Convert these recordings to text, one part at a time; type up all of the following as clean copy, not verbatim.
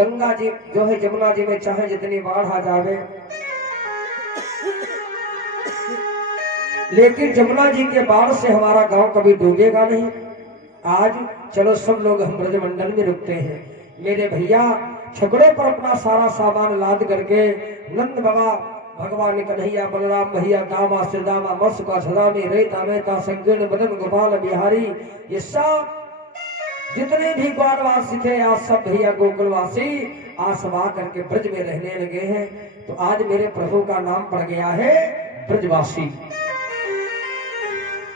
गंगा जी जो है जमुना जी में चाहे जितनी बाढ़ आ जावे, लेकिन जमुना जी के बाढ़ से हमारा गांव कभी डूबेगा नहीं। आज चलो सब लोग हम ब्रजमंडल में रुकते हैं। मेरे भैया छकड़े पर अपना सारा सामान लाद करके नंद बाबा भगवान कन्हैया बलराम भैया दामा श्रीदामा मत्स्य का सदामी रेता मेता संकीर्ण बदन गोपाल बिहारी, ये सब जितने भी ग्वालवासी थे आज सब भैया गोकुलवासी आज सब करके ब्रज में रहने लगे हैं। तो आज मेरे प्रभु का नाम पड़ गया है ब्रजवासी।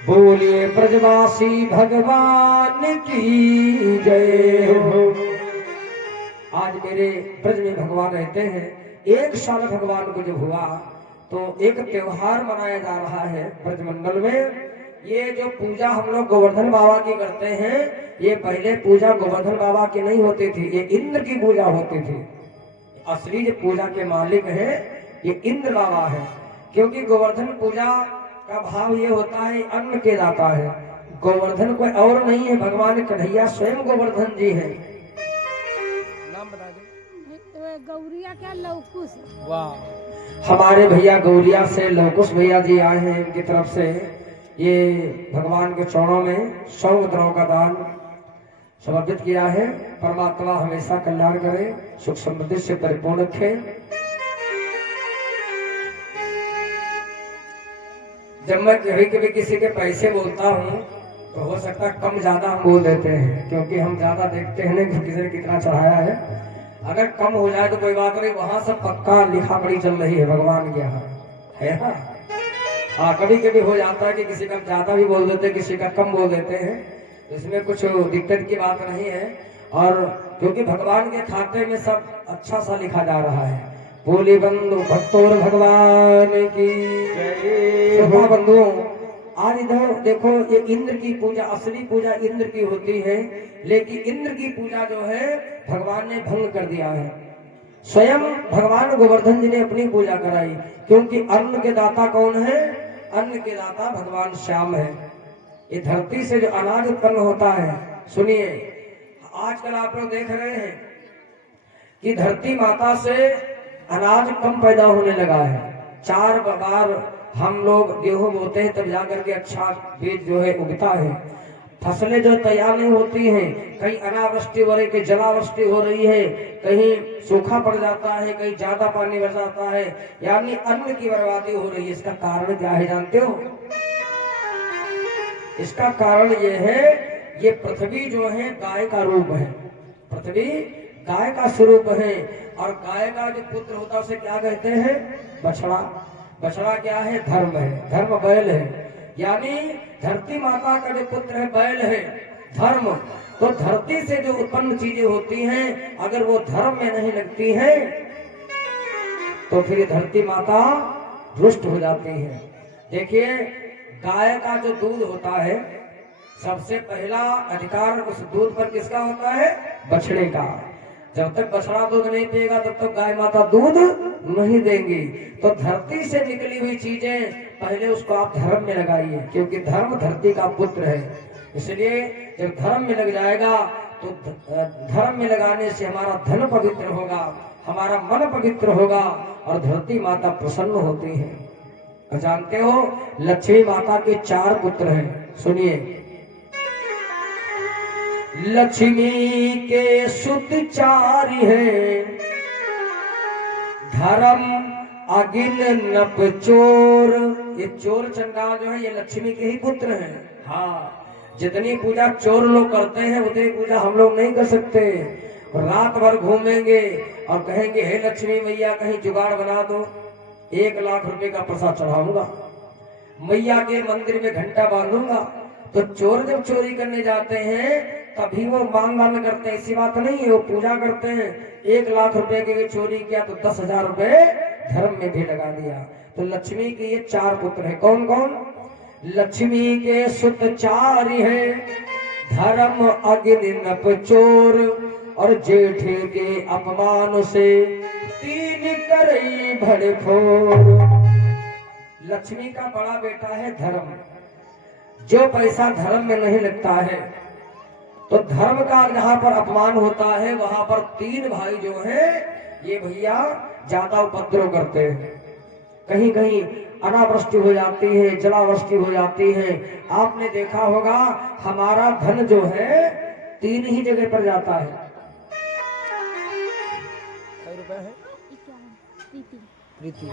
बोलिए ब्रजवासी भगवान की जय हो। आज मेरे ब्रज में भगवान रहते हैं। एक साल भगवान को जब हुआ तो एक त्योहार मनाया जा रहा है ब्रजमंडल में। ये जो पूजा हम लोग गोवर्धन बाबा की करते हैं, ये पहले पूजा गोवर्धन बाबा की नहीं होती थी, ये इंद्र की पूजा होती थी। असली जो पूजा के मालिक है ये इंद्र बाबा है, क्योंकि गोवर्धन पूजा का भाव ये होता है अन्न के दाता है। गोवर्धन कोई और नहीं है, भगवान कन्हैया स्वयं गोवर्धन जी है। नाम बता दे। गौरिया क्या लौकुश। वाह, हमारे भैया गौरिया से लौकुश भैया जी आए हैं। इनकी तरफ से ये भगवान के चरणों में 100 मुद्राओं का दान समर्पित किया है। परमात्मा हमेशा कल्याण करे, सुख समृद्धि से परिपूर्ण रखे। जब मैं कभी कभी किसी के पैसे बोलता हूँ तो हो सकता है कम ज्यादा हम बोल देते हैं, क्योंकि हम ज्यादा देखते हैं ना किसी ने कितना चढ़ाया है। अगर कम हो जाए तो कोई बात नहीं, वहां से पक्का लिखा पड़ी चल रही है भगवान के यहाँ है ना। हाँ, कभी कभी हो जाता है कि किसी का ज्यादा भी बोल देते हैं, किसी का कम बोल देते हैं, इसमें कुछ दिक्कत की बात नहीं है। और क्योंकि भगवान के खाते में सब अच्छा सा लिखा जा रहा है। बोली बंधु भक्तोर भगवान की जय। बंधुओं, आज इधर देखो, ये इंद्र की पूजा, असली पूजा इंद्र की होती है, लेकिन इंद्र की पूजा जो है भगवान ने भंग कर दिया है। स्वयं भगवान गोवर्धन जी ने अपनी पूजा कराई, क्योंकि अन्न के दाता कौन है? अन्न के दाता भगवान श्याम है। ये धरती से जो अनाज उत्पन्न होता है, सुनिए, आजकल आप लोग देख रहे हैं कि धरती माता से अनाज कम पैदा होने लगा है। 4 बार हम लोग गेहूं बोते हैं तब जाकर के अच्छा बीज जो है उगता है। फसलें जो तैयार नहीं होती हैं, कहीं अनावृष्टि हो रही, कहीं जलावृष्टि हो रही है, कहीं सूखा पड़ जाता है, कहीं ज्यादा पानी बरस जाता है, यानी अन्न की बर्बादी हो रही है। इसका कारण क्या है जानते हो? इसका कारण ये है, ये पृथ्वी जो है गाय का रूप है। पृथ्वी गाय का स्वरूप है, और गाय का जो पुत्र होता है उसे क्या कहते हैं? बछड़ा। बछड़ा क्या है? धर्म है। धर्म बैल है, यानी धरती माता का जो पुत्र है बैल है, धर्म। तो धरती से जो उत्पन्न चीजें होती हैं, अगर वो धर्म में नहीं लगती हैं तो फिर धरती माता रुष्ट हो जाती है। देखिए, गाय का जो दूध होता है, सबसे पहला अधिकार उस दूध पर किसका होता है? बछड़े का। जब तक बछड़ा दूध नहीं पिएगा तब तक गाय माता दूध नहीं देंगी। तो धरती से निकली हुई चीजें पहले उसको आप धर्म में लगाइए, क्योंकि धर्म धरती का पुत्र है। इसलिए जब धर्म में लग जाएगा तो धर्म में लगाने से हमारा धन पवित्र होगा, हमारा मन पवित्र होगा, और धरती माता प्रसन्न होती है। जानते हो, लक्ष्मी माता के 4 पुत्र हैं। सुनिए, लक्ष्मी के सुत 4 है, धर्म अगिन नप चोर। ये चोर चंडाल जो है ये लक्ष्मी के ही पुत्र हैं। हाँ, जितनी पूजा चोर लोग करते हैं उतनी पूजा हम लोग नहीं कर सकते। रात भर घूमेंगे और कहेंगे हे लक्ष्मी मैया कहीं जुगाड़ बना दो, 1 लाख रुपए का प्रसाद चढ़ाऊंगा, मैया के मंदिर में घंटा बांधूंगा। तो चोर जब चोरी करने जाते हैं तभी वो मांग करते हैं, ऐसी बात नहीं है, वो पूजा करते हैं। 1 लाख रुपए के चोरी किया तो 10,000 रुपए धर्म में भी लगा दिया। तो लक्ष्मी के ये 4 पुत्र हैं। कौन कौन? लक्ष्मी के सुत 4 है, धर्म अग्नि नप चोर, और जेठे के अपमान से 3 करई भड़फोर। लक्ष्मी का बड़ा बेटा है धर्म। जो पैसा धर्म में नहीं लगता है तो धर्म का जहां पर अपमान होता है वहां पर तीन भाई जो हैं ये भैया ज्यादा उपद्रव करते हैं। कहीं कहीं अनावृष्टि हो जाती है, जलावृष्टि हो जाती है। आपने देखा होगा हमारा धन जो है तीन ही जगह पर जाता है। प्रीति।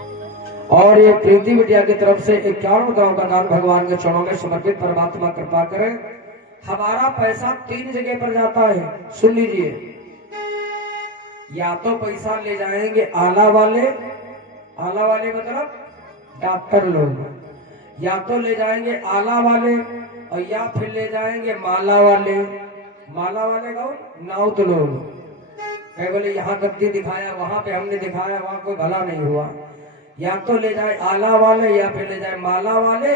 और ये प्रीति बिटिया की तरफ से 51 गांव का दान भगवान के चरणों में समर्पित। परमात्मा कृपा करें। हमारा पैसा तीन जगह पर जाता है, सुन लीजिए। या तो पैसा ले जाएंगे आला वाले मतलब डॉक्टर लोग, या तो ले जाएंगे आला वाले और या फिर ले जाएंगे माला वाले कौन? नाउत लोग। कहे बोले यहाँ गद्दी दिखाया, वहां पे हमने दिखाया, वहां कोई भला नहीं हुआ। या तो ले जाए आला वाले, या फिर ले जाए माला वाले,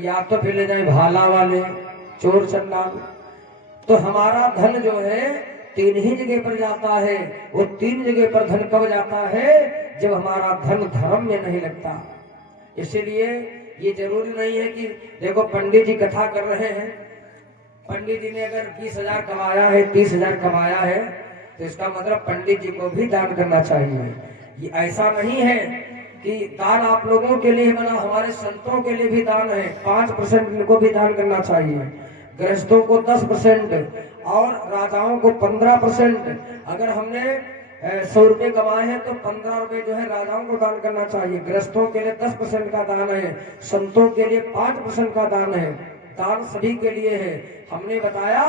या तो फिर ले जाए भाला वाले, चोर चंडाल। तो हमारा धन जो है तीन ही जगह पर जाता है। वो तीन जगह पर धन कब जाता है? जब हमारा धन धर्म में नहीं लगता। इसलिए ये जरूरी नहीं है कि देखो पंडित जी कथा कर रहे हैं, पंडित जी ने अगर 20,000 कमाया है, 30,000 कमाया है, तो इसका मतलब पंडित जी को भी दान करना चाहिए। ये ऐसा नहीं है कि दान आप लोगों के लिए बना, हमारे संतों के लिए भी दान है। 5% इनको भी दान करना चाहिए, गृहस्थों को 10% और राजाओं को 15%। अगर हमने 100 रुपए कमाए हैं तो 15 रुपए जो है राजाओं को दान करना चाहिए। गृहस्थों के लिए 10% का दान है, संतों के लिए 5% का दान है। दान सभी के लिए है। हमने बताया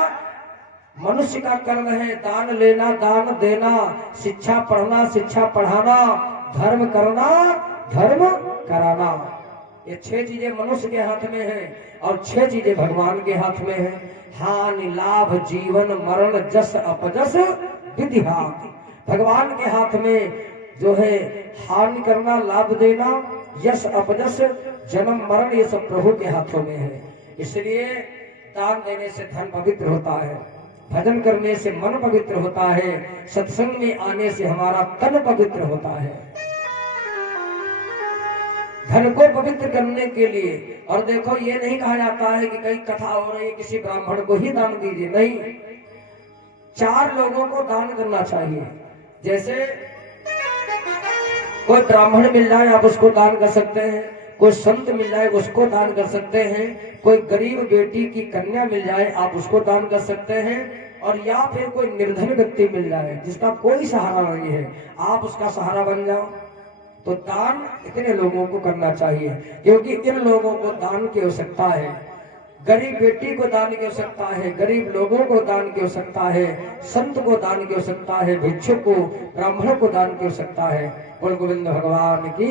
मनुष्य का कर्म है दान लेना, दान देना, शिक्षा पढ़ना, शिक्षा पढ़ाना, धर्म करना, धर्म कराना। ये 6 चीजें मनुष्य के हाथ में है और 6 चीजें भगवान के हाथ में है। हानि लाभ जीवन मरण जस अपजस विधिहात। भगवान के हाथ में जो है हानि करना, लाभ देना, यश अपजस, जन्म मरण, ये सब प्रभु के हाथों में है। इसलिए दान देने से धन पवित्र होता है, भजन करने से मन पवित्र होता है, सत्संग में आने से हमारा तन पवित्र होता है। धन को पवित्र करने के लिए, और देखो ये नहीं कहा जाता है कि कहीं कथा हो रही है किसी ब्राह्मण को ही दान दीजिए, नहीं, 4 लोगों को दान करना चाहिए। जैसे कोई ब्राह्मण मिल जाए आप उसको दान कर सकते हैं, कोई संत मिल जाए उसको दान कर सकते हैं, कोई गरीब बेटी की कन्या मिल जाए आप उसको दान कर सकते हैं, और या फिर कोई निर्धन व्यक्ति मिल जाए जिसका कोई सहारा नहीं है, आप उसका सहारा बन जाओ। तो दान इतने लोगों को करना चाहिए, क्योंकि इन लोगों को दान की आवश्यकता है। गरीब बेटी को दान की आवश्यकता है, गरीब लोगों को दान की आवश्यकता है, संत को दान की आवश्यकता है, भिक्षुक को, ब्राह्मण को दान की आवश्यकता है। बोल गोविंद भगवान की।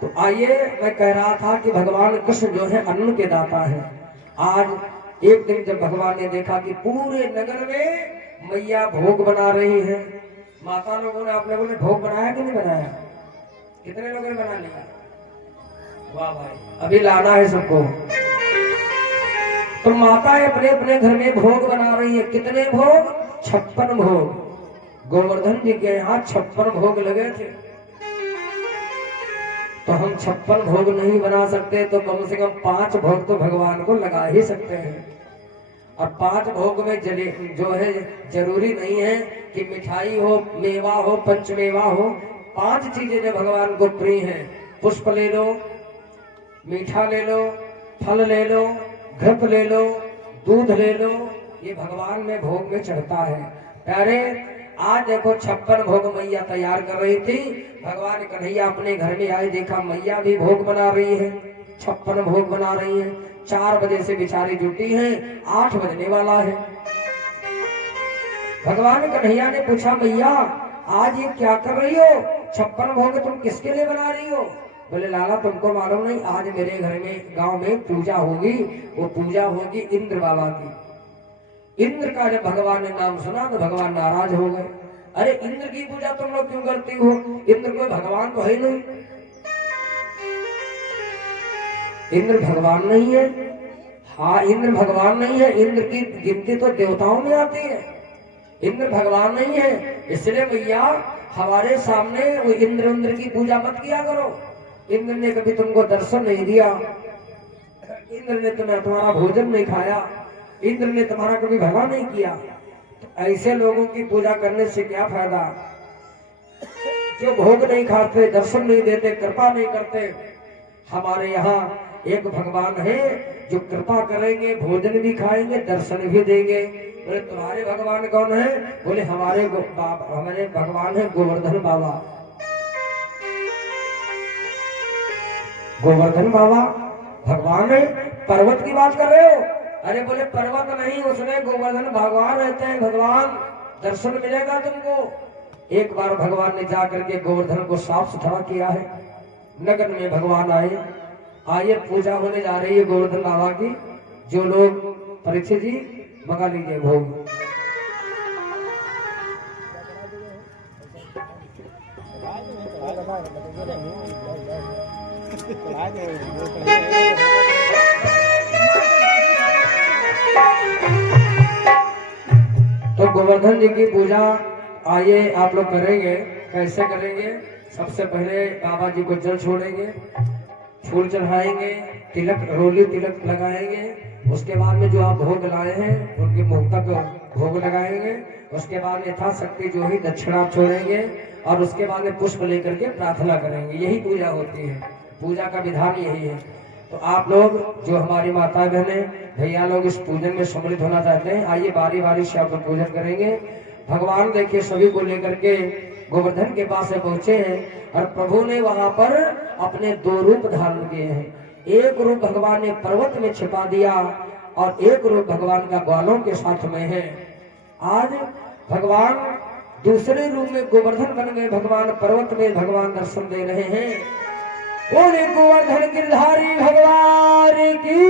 तो आइए, मैं कह रहा था कि भगवान कृष्ण जो है अन्न के दाता है। आज एक दिन जब भगवान ने देखा कि पूरे नगर में मैया भोग बना रही है, माता लोगों ने, आप लोगों ने भोग बनाया कि नहीं बनाया? कितने लोगों ने बना लिया? वाह भाई, अभी लाना है सबको। तो माता अपने अपने घर में भोग बना रही है। कितने भोग? 56 भोग। गोवर्धन जी के यहाँ 56 भोग लगे थे। तो हम 56 भोग नहीं बना सकते तो कम से कम 5 भोग तो भगवान को लगा ही सकते हैं। और 5 भोग में जो है जरूरी नहीं है कि मिठाई हो, मेवा हो, पंचमेवा हो। 5 चीजें जो भगवान को प्रिय हैं, पुष्प ले लो, मीठा ले लो, फल ले लो, घृत ले लो, दूध ले लो, ये भगवान में भोग में चढ़ता है। प्यारे, आज देखो 56 भोग मैया तैयार कर रही थी। भगवान कन्हैया अपने घर में आए, देखा मैया भी भोग बना रही है, 56 भोग बना रही है। 4 बजे से बिचारी जुटी है, 8 बजने वाला है। भगवान कन्हैया ने पूछा, मैया आज ये क्या कर रही हो? 56 भोग तुम किसके लिए बना रही हो? बोले लाला तुमको मालूम नहीं, आज मेरे घर में गांव में पूजा होगी। वो पूजा होगी इंद्र बाबा की। इंद्र का जब भगवान ने नाम सुना तो भगवान नाराज हो गए। अरे इंद्र की पूजा तुम लोग क्यों करती हो? इंद्र कोई भगवान तो है नहीं, इंद्र भगवान नहीं है। हाँ, इंद्र भगवान नहीं है, इंद्र की गिनती तो देवताओं में आती है, इंद्र भगवान नहीं है। इसलिए भैया हमारे सामने वो इंद्र की पूजा मत किया करो। इंद्र ने कभी तुमको दर्शन नहीं दिया, इंद्र ने तुम्हारा भोजन नहीं खाया, इंद्र ने तुम्हारा कभी भला नहीं किया। तो ऐसे लोगों की पूजा करने से क्या फायदा, जो भोग नहीं खाते, दर्शन नहीं देते, कृपा नहीं करते। हमारे यहाँ एक भगवान है जो कृपा करेंगे, भोजन भी खाएंगे, दर्शन भी देंगे। बोले तुम्हारे भगवान कौन है? बोले हमारे भगवान है गोवर्धन बाबा। गोवर्धन बाबा भगवान है। पर्वत की बात कर रहे हो? अरे बोले पर्वत नहीं, उसमें गोवर्धन भगवान रहते हैं। भगवान दर्शन मिलेगा तुमको। एक बार भगवान ने जाकर के गोवर्धन को साफ सुथरा किया है। नगर में भगवान आए, आइए पूजा होने जा रही है गोवर्धन बाबा की। जो लोग परीक्षित जी मंगा लीजिए भोग। तो गोवर्धन जी की पूजा आइए आप लोग करेंगे। कैसे करेंगे? सबसे पहले बाबा जी को जल छोड़ेंगे, फूल चढ़ाएंगे, तिलक रोली तिलक लगाएंगे। उसके बाद में जो आप भोग लाए हैं उनके मुख तक भोग लगाएंगे। उसके बाद यथाशक्ति जो ही दक्षिणा छोड़ेंगे और उसके बाद में पुष्प लेकर के प्रार्थना करेंगे। यही पूजा होती है, पूजा का विधान यही है। तो आप लोग जो हमारी माता बहने भैया लोग इस पूजन में सम्मिलित होना चाहते हैं, आइए बारी बारी से आप लोग पूजन करेंगे। भगवान देखिए सभी को लेकर के गोवर्धन के पास पहुंचे हैं और प्रभु ने वहां पर अपने दो रूप धारण किए हैं। एक रूप भगवान ने पर्वत में छिपा दिया और एक रूप भगवान का ग्वालों के साथ में है। आज भगवान दूसरे रूप में गोवर्धन बन गए। भगवान पर्वत में भगवान दर्शन दे रहे हैं। बोले गोवर्धन गिरधारी भगवान की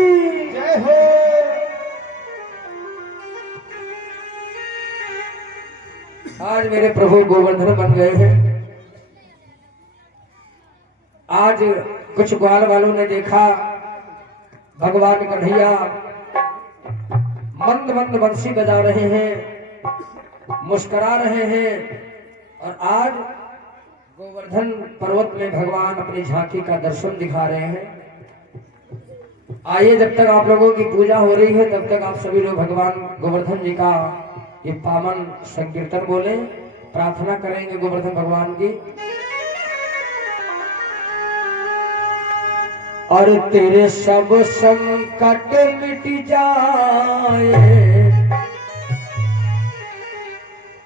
जय हो। आज मेरे प्रभु गोवर्धन बन गए हैं। आज कुछ ग्वाल वालों ने देखा भगवान कन्हैया मंद मंद बंसी बजा रहे हैं, मुस्कुरा रहे हैं और आज गोवर्धन पर्वत में भगवान अपनी झांकी का दर्शन दिखा रहे हैं। आइए जब तक आप लोगों की पूजा हो रही है तब तक आप सभी लोग भगवान गोवर्धन जी का ये पावन संकीर्तन बोले, प्रार्थना करेंगे गोवर्धन भगवान की। और तेरे सब संकट मिट जाए,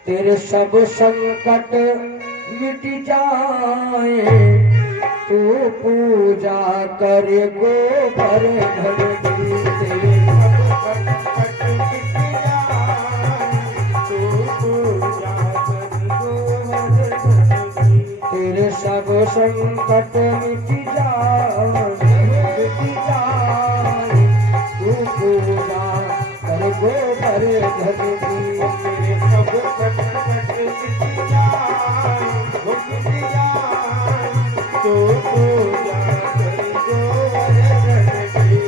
तेरे सब संकट मिट जाए, तू पूजा करे गोवर्धन की। तेरे सब संकट मिट जाए, तू पूजा करे गोवर्धन की। तेरे सब संकट मिट जाए, तू पूजा कर गोवर्धन की। तेरे सब संकट मिट जाए, तू पूजा कर गोवर्धन की।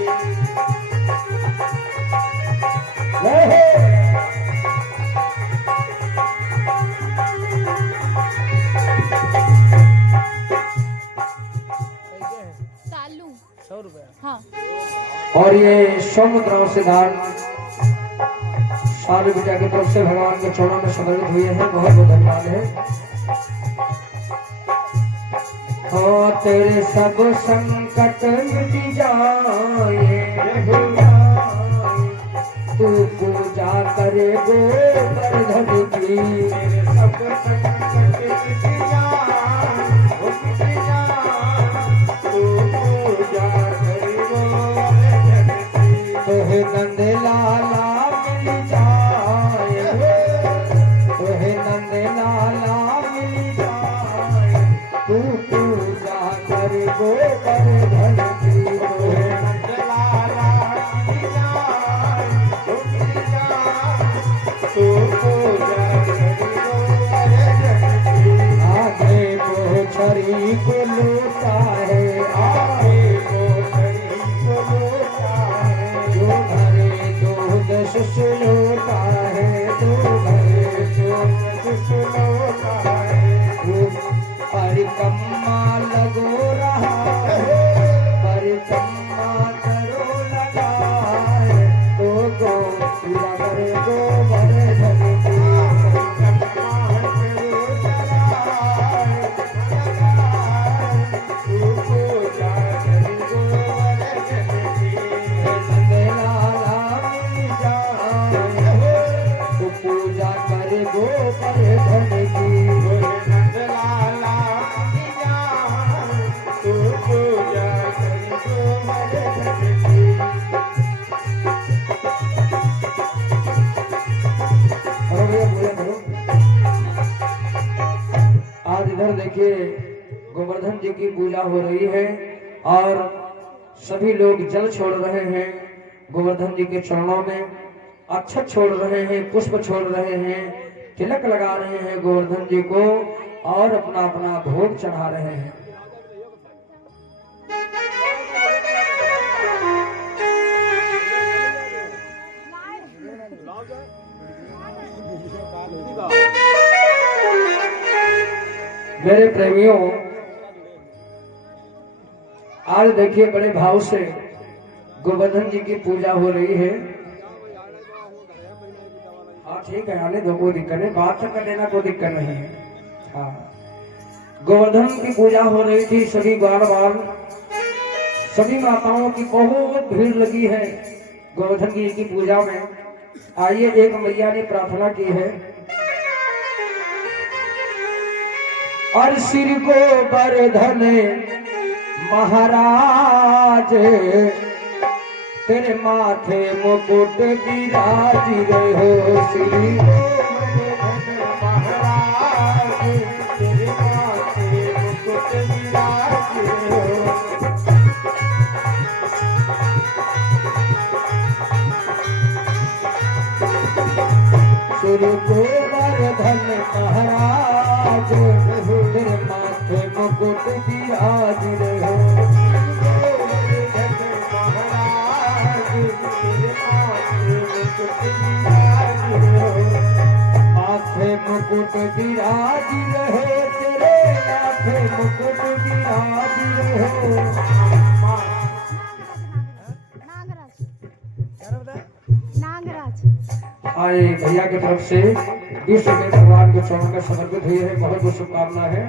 चालू 100 रुपया। हाँ। और ये 100 मुद्राओं से दान सारी विद्या की तरफ से भगवान के चरणों में समर्पित हुए हैं। बहुत बहुत धन्यवाद है। हाँ तेरे सब संकट मिट जाए, तू पूजा करे गोवर्धन की। तेरे सब संकट मिट जाए, तू पूजा करे गोवर्धन की। तोहे नंद लाला मिल जाए, तोहे नंद लाला मिल जाए, तू पूजा कर गोवर्धन की। तोहे नंद लाला मिल जाए, तू पूजा कर गोवर्धन की। आगे पोछरी को लूटा है, आगे पोछरी को लूटा है, जो भरे दो गोवर्धन की नंद लाला की जान तू पूजा करी गोवर्धन की। करो भैया पूजा करो। आज इधर देखिए गोवर्धन जी की पूजा हो रही है और सभी लोग जल छोड़ रहे हैं गोवर्धन जी के चरणों में, अक्षत छोड़ रहे हैं, पुष्प छोड़ रहे हैं, तिलक लगा रहे हैं गोवर्धन जी को और अपना अपना भोग चढ़ा रहे हैं। मेरे प्रेमियों, आज देखिए बड़े भाव से गोवर्धन जी की पूजा हो रही है। हाँ ठीक है, आने दो, कोई दिक्कत नहीं, बात कर लेना, कोई दिक्कत नहीं है। हाँ, गोवर्धन की पूजा हो रही थी, सभी बार बार सभी माताओं की बहुत भीड़ लगी है गोवर्धन जी की पूजा में। आइए, एक मैया ने प्रार्थना की है, और श्री गोवर्धन महाराज तेरे माथे मुकुट विराज रहे हो। श्री महाराज तेरे माथे मुकुट विराज रहे हो। श्री गोवर्धन महाराज तेरे माथे मुकुट विराज रहे हो। माथे मुकुट विराज रहे, तेरे माथे मुकुट विराज रहे। आए भैया की तरफ से विश्व में भगवान के चरणों में समर्पित हुई है, बहुत बहुत शुभकामना है।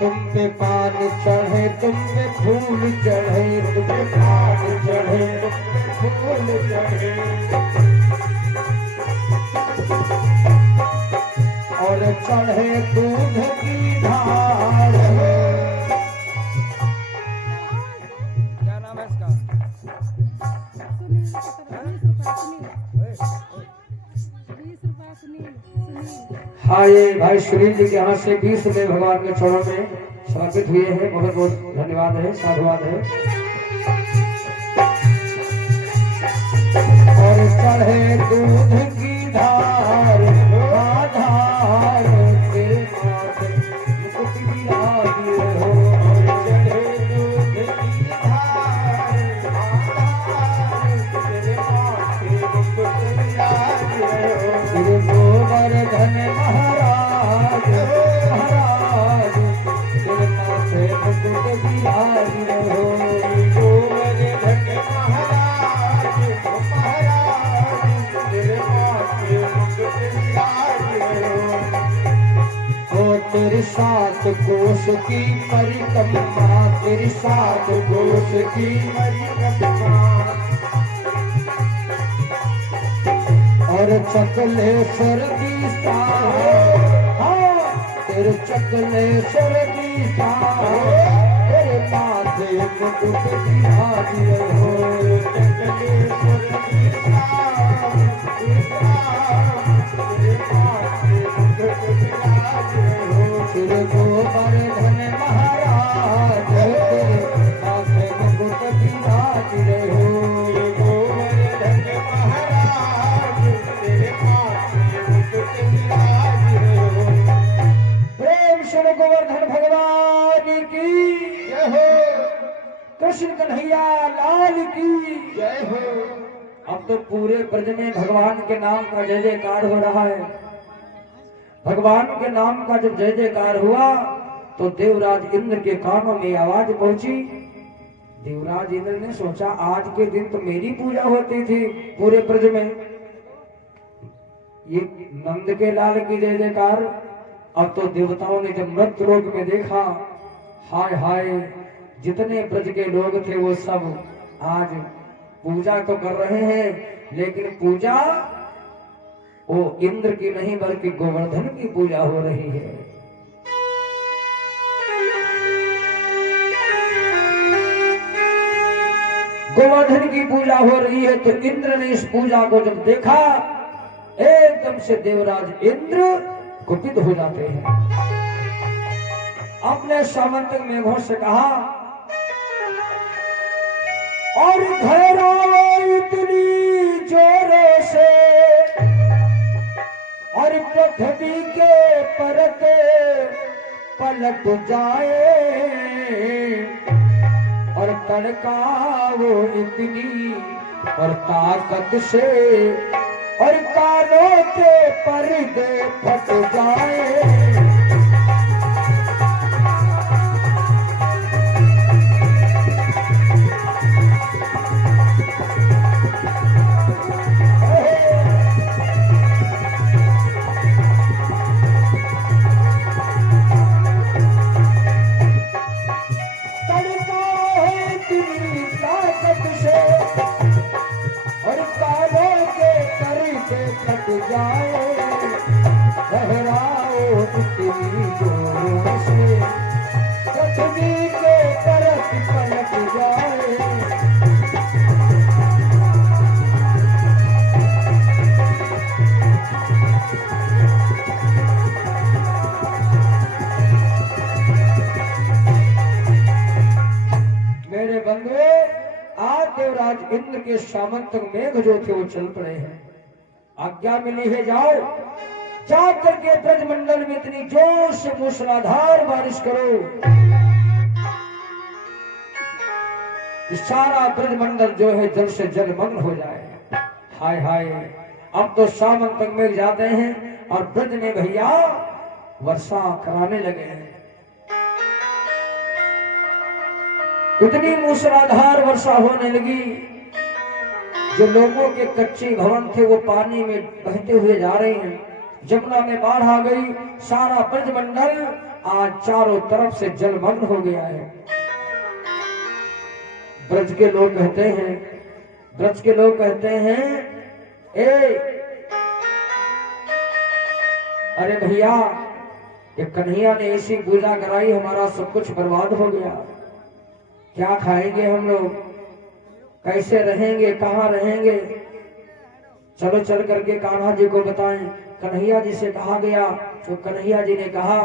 तुम पे पान चढ़े, तुम पे फूल चढ़े, तुम पे पान चढ़े, तुम पे फूल चढ़े, और चढ़े दूध की धार। क्या नाम है इसका? हाँ, ये भाई सुनील जी के यहाँ से 20 रुपए भगवान के चरणों में समर्पित हुए हैं, बहुत बहुत धन्यवाद है, साधुवाद है। और चढ़े दूध की धार, धार तेरे माथे मुकुट विराज रहे हो। चढ़े दूध की धार, तेरे माथे मुकुट विराज रहे हो। श्री गोवर्धन महाराज महाराज तेरे माथे मुकुट विराज रहे हो। गोवर्धन महाराज महाराज तेरे माथे मुकुट विराज रहे हो। ओ तेरे सात कोष की परिक्रमा, तेरे सात कोष की परिक्रमा, और चकलेश्वर की सार, हाँ तेरे चकलेश्वर की सार, तेरे माथे मुकुट विराज रहे हो। चकलेश्वर की सार, तेरे माथे मुकुट विराज रहे हो। श्री गोवर्धन महाराज तेरे माथे मुकुट विराज रहे हो। गोवर्धन महाराज तेरे माथे मुकुट विराज रहे हो। प्रेम से गोवर्धन भगवान की जय हो, कृष्ण कन्हैया लाल की। जय हो। अब तो पूरे ब्रज में भगवान के नाम का जय जयकार हो रहा है। भगवान के नाम का जब जय जयकार हुआ तो देवराज इंद्र के कानों में आवाज पहुंची। देवराज इंद्र ने सोचा, आज के दिन तो मेरी पूजा होती थी पूरे ब्रज में, ये नंद के लाल की जय जयकार। अब तो देवताओं ने जब मृत्यु लोक में देखा हाय हाय, जितने ब्रज के लोग थे वो सब आज पूजा तो कर रहे हैं, लेकिन पूजा वो इंद्र की नहीं बल्कि गोवर्धन की पूजा हो रही है। गोवर्धन की पूजा हो रही है तो इंद्र ने इस पूजा को जब देखा, एकदम से देवराज इंद्र कुपित हो जाते हैं। अपने सामंत मेघों से कहा, और घराओ इतनी जोरों से और पृथ्वी के परत पलट जाए, और तड़काओ इतनी और ताकत से और कानों के पर्दे फट जाए। देवराज इंद्र के सामंत मेघ जो थे वो चल पड़े हैं। आज्ञा मिली है, जाओ जाकर के ब्रजमंडल में इतनी जोर से मूसलाधार बारिश करो कि सारा ब्रजमंडल जो है जल से जलमग्न हो जाए। हाय हाय, अब तो सामंत मेघ जाते हैं और ब्रज में भैया वर्षा कराने लगे हैं। इतनी मूसलाधार वर्षा होने लगी, जो लोगों के कच्चे भवन थे वो पानी में बहते हुए जा रहे हैं। जमुना में बाढ़ आ गई, सारा ब्रजमंडल आज चारों तरफ से जलमग्न हो गया है। ब्रज के लोग कहते हैं, ए अरे भैया, ये कन्हैया ने ऐसी पूजा कराई, हमारा सब कुछ बर्बाद हो गया। क्या खाएंगे हम लोग, कैसे रहेंगे, कहाँ रहेंगे? चलो चल करके कान्हा जी को बताएं। कन्हैया जी से कहा गया तो कन्हैया जी ने कहा,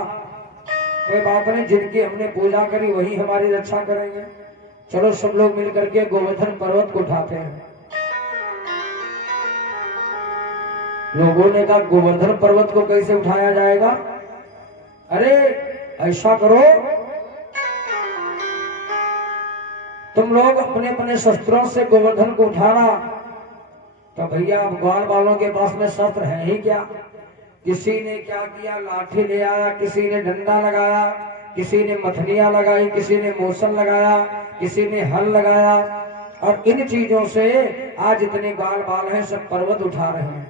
कोई बात नहीं, जिनकी हमने पूजा करी वही हमारी रक्षा करेंगे। चलो सब लोग मिलकर के गोवर्धन पर्वत को उठाते हैं। लोगों ने कहा, गोवर्धन पर्वत को कैसे उठाया जाएगा? अरे ऐसा करो, तुम लोग अपने अपने शस्त्रों से गोवर्धन को उठाना। तो भैया अब ग्वाल वालों के पास में शस्त्र है ही क्या? किसी ने क्या किया, लाठी ले आया, किसी ने डंडा लगाया, किसी ने मथलियां लगाई, किसी ने मोशन लगाया, किसी ने हल लगाया, और इन चीजों से आज इतने ग्वाल बाल हैं सब पर्वत उठा रहे हैं।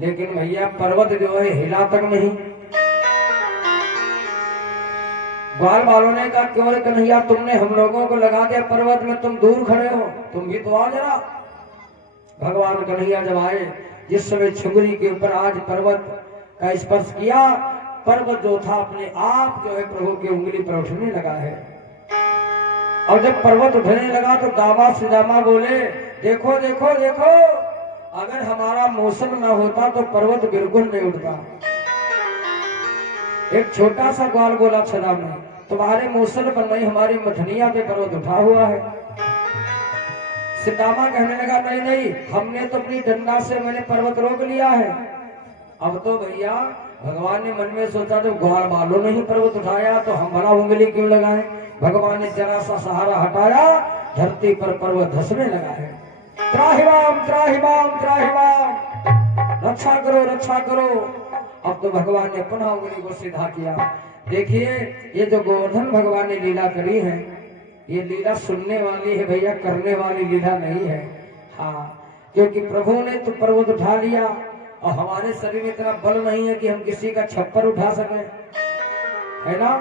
लेकिन भैया पर्वत जो है हिला तक नहीं। ग्वाल वालों ने कहा, क्यों रे कन्हैया, तुमने हम लोगों को लगा दिया पर्वत में, तुम दूर खड़े हो, तुम भी तो आ जरा। भगवान कन्हैया जब आए, जिस समय छुगरी के ऊपर आज पर्वत का स्पर्श किया, पर्वत जो था अपने आप जो है प्रभु की उंगली पर उठने लगा है। और जब पर्वत उठने लगा तो दामा सुदामा बोले, देखो देखो देखो, अगर हमारा मौसम न होता तो पर्वत बिल्कुल नहीं उठता। एक छोटा सा ग्वाल बोला, सदा में तुम्हारे मौसल पर नहीं, हमारी मथनिया पे पर्वत उठा हुआ है। सुदामा कहने लगा, नहीं नहीं, हमने तो अपनी डंडा से मैंने पर्वत रोक लिया है। अब तो भैया भगवान ने मन में सोचा, जब ग्वाल वालों ने ही पर्वत उठाया तो हम बड़ा उंगली क्यों लगाएं? भगवान ने जरा सा सहारा हटाया, धरती पर पर्वत धंसने लगा है। त्राहिमाम त्राहिमाम त्राहिमाम, रक्षा करो रक्षा करो। अब तो भगवान ने पुनः उंगली को सीधा किया। देखिए, ये जो गोवर्धन भगवान ने लीला करी है, ये लीला सुनने वाली है भैया, करने वाली लीला नहीं है। हाँ, क्योंकि प्रभु ने तो पर्वत उठा लिया और हमारे शरीर में इतना बल नहीं है कि हम किसी का छप्पर उठा सकें, है ना?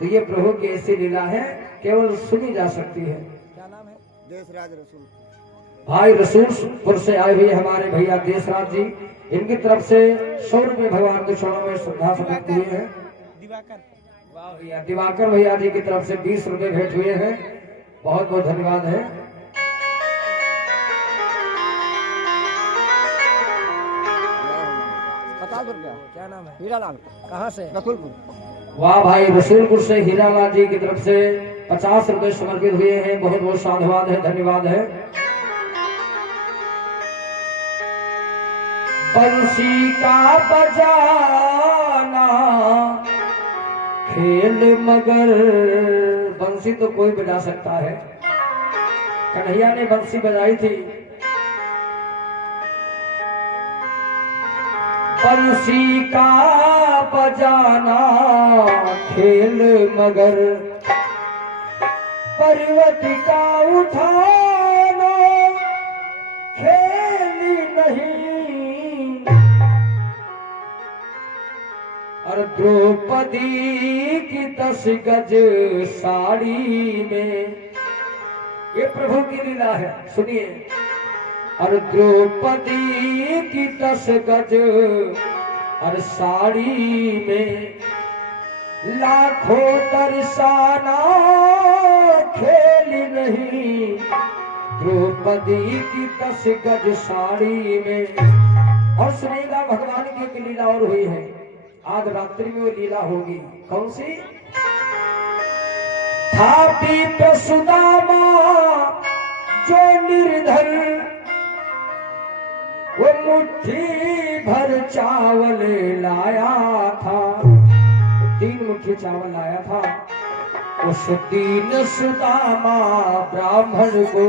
तो ये प्रभु की ऐसी लीला है, केवल सुनी जा सकती है। क्या नाम है? देशराज रसूल। भाई रसूलपुर से आए हुए हमारे भैया देशराज जी, इनकी तरफ से 100 रुपये भगवान के चरणों में श्रद्धा समर्पित हुए हैं। दिवाकर। वाह भैया, दिवाकर भैया जी की तरफ से 20 रुपये भेंट हुए हैं, बहुत बहुत धन्यवाद है। 50 रुपया। क्या नाम है? हीरालाल। कहाँ से? रसूलपुर। वाह भाई, रसूलपुर से हीरालाल जी की तरफ से 50 रुपये समर्पित हुए हैं, बहुत बहुत साधुवाद है, धन्यवाद है। बंसी का बजाना खेल मगर, बंसी तो कोई बजा सकता है, कन्हैया ने बंसी बजाई थी। बंसी का बजाना खेल मगर, पर्वत का उठाना खेल नहीं। और द्रौपदी की 10 गज साड़ी में, ये प्रभु की लीला है, सुनिए। और द्रौपदी की 10 गज और साड़ी में लाखों दर्शाना खेल नहीं। द्रौपदी की 10 गज साड़ी में। और सुनेगा भगवान की एक लीला और हुई है, आज रात्रि में वो लीला होगी। कौन सी? था विप्र सुदामा जो निर्धन, वो मुट्ठी भर चावल लाया था, 3 मुट्ठी चावल लाया था। उस दीन सुदामा ब्राह्मण को,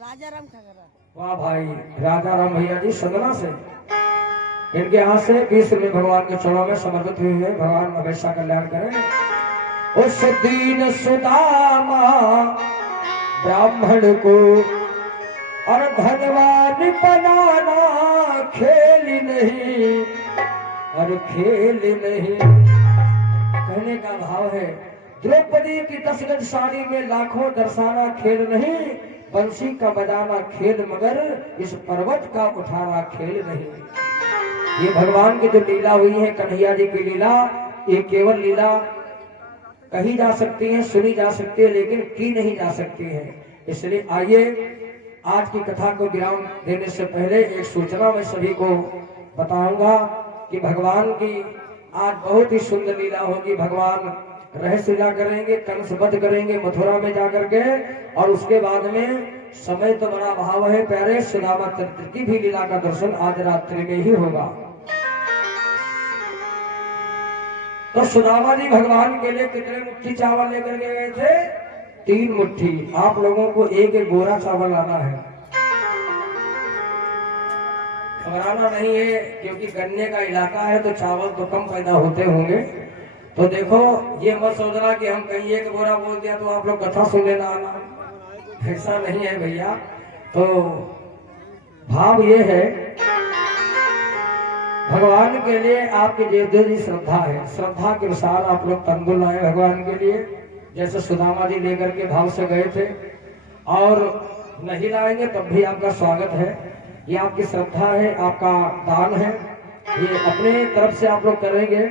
राजा राम खगरा। वाह भाई, राजा राम भैया जी सदना से, इनके यहाँ से 20 रुपये भगवान के चरणों में समर्पित हुए हैं। भगवान हमेशा कल्याण करें। उस दीन सुदामा ब्राह्मण को और धनवान बनाना खेल नहीं, और खेल नहीं। कहने का भाव है, द्रौपदी की 10 गज साड़ी में लाखों दर्शाना खेल नहीं, बंसी का बजाना खेल मगर इस पर्वत का उठाना खेल नहीं। ये भगवान की जो लीला हुई है, कन्हैया जी की लीला, ये केवल लीला कही जा सकती है, सुनी जा सकती है, लेकिन की नहीं जा सकती है। इसलिए आइए, आज की कथा को विराम देने से पहले एक सूचना मैं सभी को बताऊंगा कि भगवान की आज बहुत ही सुंदर लीला होगी। भगवान रहस्य लीला करेंगे, कंस वध करेंगे मथुरा में जाकर के, और उसके बाद में समय तो बड़ा भाव है प्यारे, सुदामा चरित्र की भी लीला का दर्शन आज रात्रि में ही होगा। तो सुदामा जी भगवान के लिए कितने मुट्ठी चावल लेकर के गए थे? 3 मुट्ठी। आप लोगों को एक एक गोरा चावल लाना है, घबराना नहीं है, क्योंकि गन्ने का इलाका है तो चावल तो कम पैदा होते होंगे। तो देखो, ये मत सोचना कि हम कहीं एक गोरा बोल दिया तो आप लोग कथा सुन लेना आना, ऐसा नहीं है भैया। तो भाव ये है, भगवान के लिए आपकी जो जी श्रद्धा है, श्रद्धा के अनुसार आप लोग तंदुल लाए भगवान के लिए, जैसे सुदामा जी लेकर के भाव से गए थे। और नहीं लाएंगे तब भी आपका स्वागत है, ये आपकी श्रद्धा है, आपका दान है, ये अपने तरफ से आप लोग करेंगे।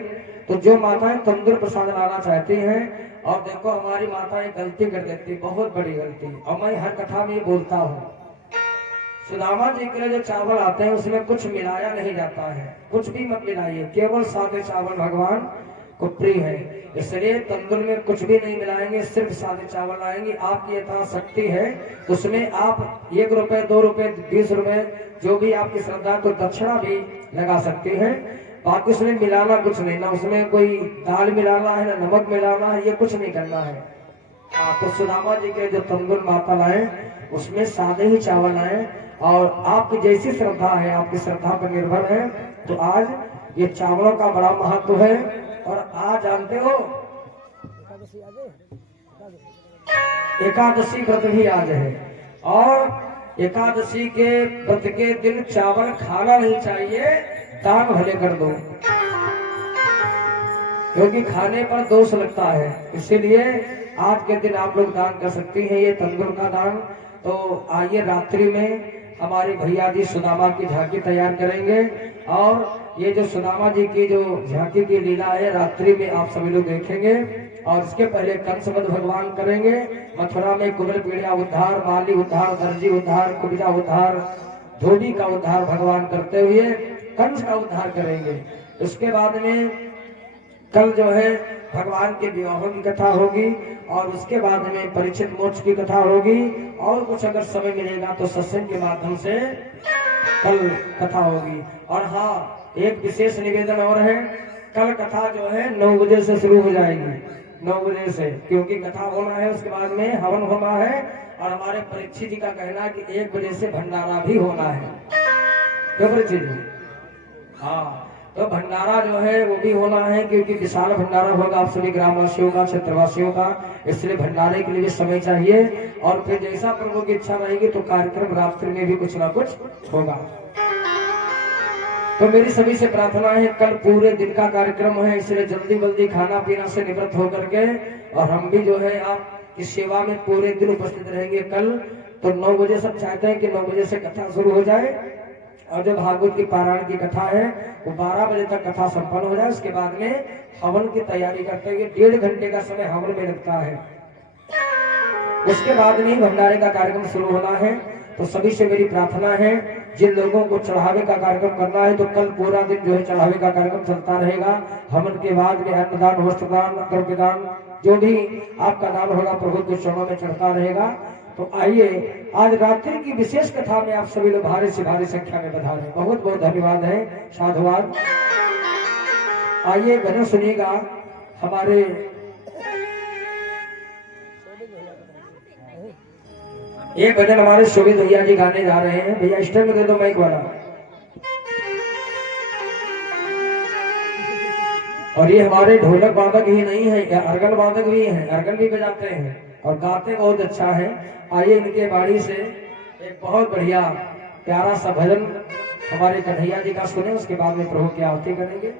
तो जो माताएं तंदूर प्रसाद लाना चाहती हैं, और देखो हमारी माताएं गलती कर देती, बहुत बड़ी गलती, और मैं हर कथा में बोलता हूँ, सुदामा जी के लिए जो चावल आते हैं उसमें कुछ मिलाया नहीं जाता है, कुछ भी मत मिलाइए, केवल सादे चावल भगवान को प्रिय है। इसलिए तंदूर में कुछ भी नहीं मिलाएंगे, सिर्फ सादे चावल लाएंगे। आपकी यथाशक्ति है उसमें आप 1 रुपए, 2 रुपए, 20 रुपए, जो भी आपकी श्रद्धा, तो दक्षिणा भी लगा सकते हैं। बाकी उसमें मिलाना कुछ नहीं, ना उसमें कोई दाल मिलाना है, ना नमक मिलाना है, ये कुछ नहीं करना है। तो सुदामा जी के जो तंदूर माता लाए उसमें सादे ही चावल लाए, और आपकी जैसी श्रद्धा है, आपकी श्रद्धा पर निर्भर है। तो आज ये चावलों का बड़ा महत्व है। और आज जानते हो एकादशी व्रत भी आज है, और एकादशी के व्रत के दिन चावल खाना नहीं चाहिए, दान भले कर दो। क्योंकि खाने पर दोष लगता है। इसीलिए आज के दिन आप लोग दान कर सकती हैं ये तंदूर का दान। तो आइए रात्रि में हमारे भैया जी सुदामा की झांकी तैयार करेंगे और ये जो सुदामा जी की जो झांकी की लीला है रात्रि में आप सभी लोग देखेंगे। और इसके पहले कंसवध भगवान करेंगे। मथुरा में कुबेर पीड़ा उद्धार, माली उद्धार, दर्जी उद्धार, कुब्जा उद्धार, धोबी का उद्धार भगवान करते हुए कंस का उद्धार करेंगे। उसके बाद में कल जो है भगवान के विवाहों की कथा होगी और उसके बाद में परीक्षित मोक्ष की कथा होगी। और कुछ अगर समय मिलेगा तो सत्संग के माध्यम से कल कथा होगी। और हाँ, एक विशेष निवेदन और है, कल कथा जो है 9 बजे से शुरू हो जाएगी, 9 बजे से, क्योंकि कथा होना है, उसके बाद में हवन होना है। और हमारे परीक्षित जी का कहना है कि 1 बजे से भंडारा भी होना है। क्यों परीक्षित जी? हाँ, तो भंडारा जो है वो भी होना है, क्योंकि विशाल भंडारा होगा आप सभी ग्रामवासियों का, क्षेत्रवासियों का। इसलिए भंडारे के लिए भी समय चाहिए। और फिर जैसा प्रभु की इच्छा रहेगी तो कार्यक्रम रात्रि में भी कुछ ना कुछ होगा। तो मेरी सभी से प्रार्थना है, कल पूरे दिन का कार्यक्रम है, इसलिए जल्दी जल्दी खाना पीना से निवृत्त होकर के, और हम भी जो है आप इस सेवा में पूरे दिन उपस्थित रहेंगे कल। तो 9 बजे सब चाहते हैं कि 9 बजे से कथा शुरू हो जाए, और जो भागवत की पारायण की कथा है वो 12 बजे तक कथा संपन्न हो जाए। उसके बाद में हवन की तैयारी करते हुए 1.5 घंटे का समय हवन में लगता है। उसके बाद में भंडारे का कार्यक्रम शुरू होना है। तो सभी से मेरी प्रार्थना है, जिन लोगों को चढ़ावे का कार्यक्रम करना है तो कल पूरा दिन जो है चढ़ावे का कार्यक्रम चलता रहेगा। हवन के बाद में अन्नदान, वस्त्रदान, द्रव्यदान, जो भी आपका दान होगा प्रभु के चरणों में चढ़ता रहेगा। तो आइए, आज रात्रि की विशेष कथा में आप सभी लोग भारी से भारी संख्या में पधारे। बहुत बहुत धन्यवाद है, साधुवाद। आइए भजन सुनिएगा। हमारे ये भजन हमारे शोभित भैया जी गाने जा रहे हैं। भैया स्टैंड में दे दो माइक वाला। और ये हमारे ढोलक वादक ही नहीं है, अर्गन वादक भी हैं, अर्गन भी बजाते हैं और गाते बहुत अच्छा है। आइए इनके बाड़ी से एक बहुत बढ़िया प्यारा सा भजन हमारे कन्हैया जी का सुने, उसके बाद में प्रभु की आरती करेंगे।